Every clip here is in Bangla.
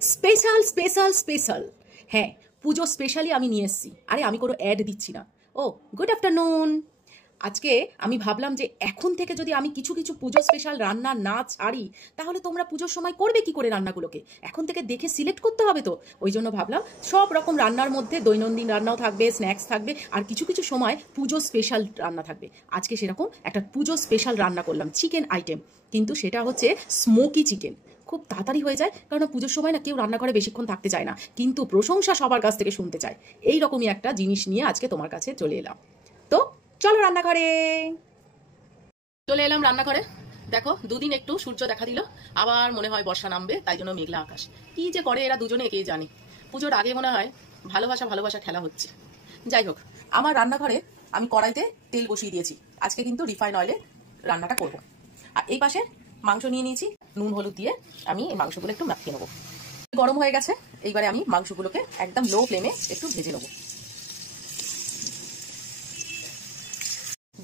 স্পেশাল স্পেশাল স্পেশাল, হ্যাঁ পুজো স্পেশালি আমি নিয়ে এসেছি। আরে আমি কোনো অ্যাড দিচ্ছি না। ও গুড আফটারনুন। আজকে আমি ভাবলাম যে এখন থেকে যদি আমি কিছু কিছু পুজো স্পেশাল রান্না না ছাড়ি, তাহলে তোমরা পুজোর সময় করবে কি করে রান্নাগুলোকে? এখন থেকে দেখে সিলেক্ট করতে হবে তো। ওই জন্য ভাবলাম সব রকম রান্নার মধ্যে দৈনন্দিন রান্নাও থাকবে, স্ন্যাক্স থাকবে, আর কিছু কিছু সময় পুজো স্পেশাল রান্না থাকবে। আজকে সেরকম একটা পুজো স্পেশাল রান্না করলাম, চিকেন আইটেম, কিন্তু সেটা হচ্ছে স্মোকি চিকেন। খুব তাড়াতাড়ি হয়ে যায়, কারণ পুজোর সময় না কেউ রান্নাঘরে বেশিক্ষণ থাকতে চায় না, কিন্তু প্রশংসা সবার কাছ থেকে শুনতে চায়। এই রকমই একটা জিনিস নিয়ে আজকে তোমার কাছে চলে এলাম। তো চলো রান্নাঘরে। চলে এলাম রান্নাঘরে। দেখো দুদিন একটু সূর্য দেখা দিল, আবার মনে হয় বর্ষা নামবে, তাই জন্য মেঘলা আকাশ। কি যে করে এরা দুজনে কে জানে। পুজোর আগে মনে হয় ভালোবাসা ভালোবাসা খেলা হচ্ছে। যাই হোক, আমার রান্নাঘরে আমি কড়াইতে তেল বসিয়ে দিয়েছি। আজকে কিন্তু রিফাইন অয়েলে রান্নাটা করব। আর এই পাশে মাংস নিয়ে নিয়েছি, নুন হলুদ দিয়ে আমি এই মাংসগুলো একটু মাখিয়ে নেবো। গরম হয়ে গেছে, এইবারে আমি মাংসগুলোকে একদম লো ফ্লেমে একটু ভেজে নেবো।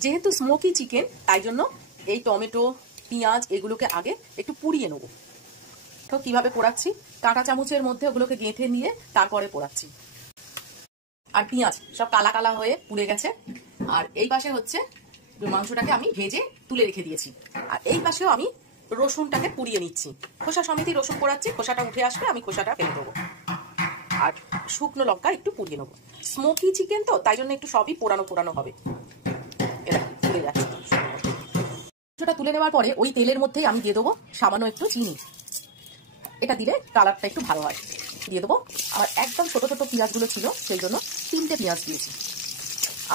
যেহেতু স্মোকি চিকেন, তাই জন্য এই টমেটো পেঁয়াজ এগুলোকে আগে একটু পুড়িয়ে নেবো। তো কিভাবে পোড়াচ্ছি, কাঁটা চামচের মধ্যে ওগুলোকে গেঁথে নিয়ে তারপরে পোড়াচ্ছি। আর পেঁয়াজ সব কালা কালা হয়ে পুড়ে গেছে। আর এই পাশে হচ্ছে মাংসটাকে আমি ভেজে তুলে রেখে দিয়েছি। আর এই পাশেও আমি রসুনটাকে পুড়িয়ে নিচ্ছি। খোসা সমেতই রসুন পোড়াচ্ছি, খোসাটা উঠে আসবে, আমি খোসাটা ফেলে দেবো। আর শুকনো লঙ্কা একটু পুড়িয়ে নেবো। স্মোকি চিকেন তো, তাই জন্য একটু সবই পোড়ানো পোড়ানো হবে। তুলে যাচ্ছে। মাংসটা তুলে নেওয়ার পরে ওই তেলের মধ্যেই আমি দিয়ে দেবো সামান্য একটু চিনি। এটা দিলে কালারটা একটু ভালো হয়। দিয়ে দেবো, আমার একদম ছোট ছোট পেঁয়াজগুলো ছিল, সেই জন্য 3টে পেঁয়াজ দিয়েছি।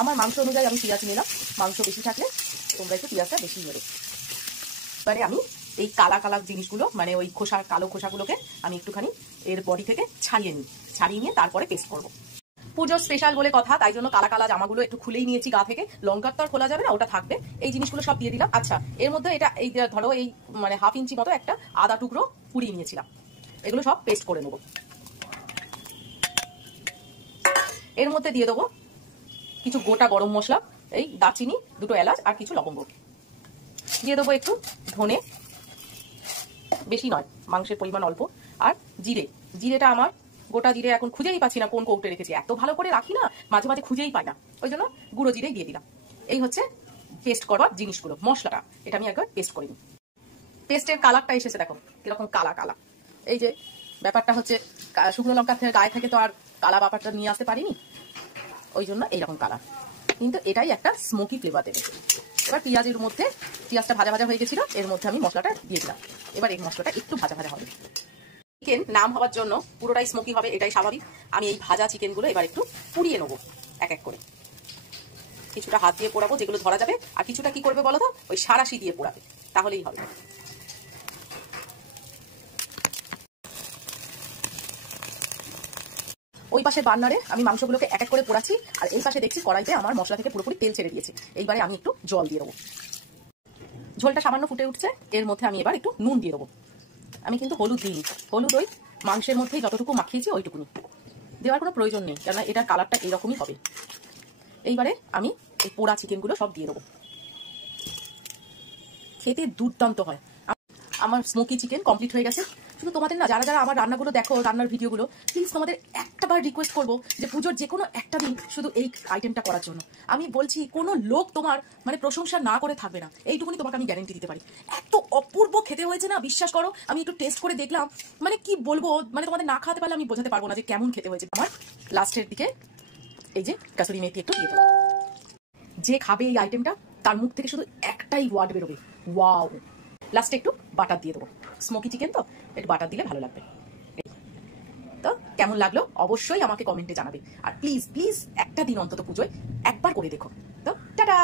আমার মাংস অনুযায়ী আমি পেঁয়াজ নিলাম, মাংস বেশি থাকলে তোমরা একটু পেঁয়াজটা বেশি নেবে। এবারে আমি এই কালা কালা জিনিসগুলো, মানে ওই খোসা কালো খোসাগুলোকে আমি একটুখানি এর বডি থেকে ছাড়িয়ে নিই। ছাড়িয়ে নিয়ে তারপরে পেস্ট করবো। পুজো স্পেশাল বলে কথা, তাই জন্য কালা কালা জামাগুলো একটু খুলেই নিয়েছি গা থেকে। লঙ্কার তো আর খোলা যাবে না, ওটা থাকবে। এই জিনিসগুলো সব দিয়ে দিলাম। আচ্ছা, এর মধ্যে এটা এই ধরো এই মানে হাফ ইঞ্চি মতো একটা আদা টুকরো পুড়িয়ে নিয়েছিলাম। এগুলো সব পেস্ট করে নেবো। এর মধ্যে দিয়ে দেবো কিছু গোটা গরম মশলা, এই দারচিনি, 2টো এলাচ আর কিছু লবঙ্গ। দিয়ে দেবো একটু ধনে, বেশি নয়, মাংসের পরিমাণ অল্প। আর জিরে, জিরেটা আমার গোটা জিরে এখন খুঁজেই পাচ্ছি না কোন কৌটে রেখেছি, এত ভালো করে রাখি না, মাঝে মাঝে খুঁজেই পাই না, ওই জন্য গুঁড়ো জিরেই দিয়ে দিলাম। এই হচ্ছে পেস্ট করবার জিনিসগুলো, মশলাটা এটা আমি একবার পেস্ট করে নিই। পেস্টের কালারটা এসেছে, দেখো কিরকম কালা কালা। এই যে ব্যাপারটা হচ্ছে, শুকনো লঙ্কার থেকে গায়ে থেকে তো আর কালা ব্যাপারটা নিয়ে আসতে পারিনি, ওই জন্য এইরকম কালার, কিন্তু এটাই একটা স্মোকি ফ্লেভার দেবে। এবার পেঁয়াজের মধ্যে, পেঁয়াজটা ভাজা ভাজা হয়ে গেছিল, এর মধ্যে আমি মশলাটা দিয়ে দিলাম। এবার এই মশলাটা একটু ভাজা ভাজা হবে। চিকেন নাম হওয়ার জন্য পুরোটাই স্মোকি হবে, এটাই স্বাভাবিক। আমি এই ভাজা চিকেনগুলো এবার একটু পুড়িয়ে নেবো এক এক করে। কিছুটা হাত দিয়ে পোড়াবো যেগুলো ধরা যাবে, আর কিছুটা কি করবে বলো তো, ওই সাঁড়াশি দিয়ে পোড়াবে, তাহলেই হবে। ওই পাশে বার্নারে আমি মাংসগুলোকে এক এক করে পোড়াচ্ছি, আর এই পাশে দেখছি কড়াইতে আমার মশলা থেকে পুরোপুরি তেল ছেড়ে দিয়েছে। এইবারে আমি একটু জল দিয়ে দেবো। ঝোলটা সামান্য ফুটে উঠছে, এর মধ্যে আমি এবার একটু নুন দিয়ে দেবো। আমি কিন্তু হলুদ দিইনি, হলুদ ওই মাংসের মধ্যেই যতটুকু মাখিয়েছি ওইটুকুনি, দেওয়ার কোনো প্রয়োজন নেই, কেননা এটার কালারটা এইরকমই হবে। এইবারে আমি এই পোড়া চিকেনগুলো সব দিয়ে দেবো। খেতে দুর্দান্ত হয়। আমার স্মোকি চিকেন কমপ্লিট হয়ে গেছে। শুধু তোমাদের না, যারা যারা আমার রান্নাগুলো দেখো, রান্নার ভিডিওগুলো, প্লিজ তোমাদের একটাবার রিকোয়েস্ট করবো যে পুজোর যে কোনো একটা দিন শুধু এই আইটেমটা করার জন্য। আমি বলছি, কোনো লোক তোমার মানে প্রশংসা না করে থাকবে না, এইটুকুনি তোমাকে আমি গ্যারেন্টি দিতে পারি। এত অপূর্ব খেতে হয়েছে না, বিশ্বাস করো। আমি একটু টেস্ট করে দেখলাম, মানে কি বলবো, মানে তোমাদের না খাওয়াতে পারলে আমি বোঝাতে পারবো না যে কেমন খেতে হয়েছে। আমার লাস্টের দিকে এই যে কাসুরি মেথি একটু দিয়ে দেবো। যে খাবে এই আইটেমটা, তার মুখ থেকে শুধু একটাই ওয়ার্ড বেরোবে, ওয়াও। লাস্টে একটু বাটার দিয়ে দেবো, স্মোকি চিকেন তো একটু বাটার দিলে ভালো লাগবে। তো কেমন লাগলো অবশ্যই আমাকে কমেন্টে জানাবে। আর প্লিজ প্লিজ একটা দিন অন্তত পুজোয় একবার করে দেখো। তো টাটা।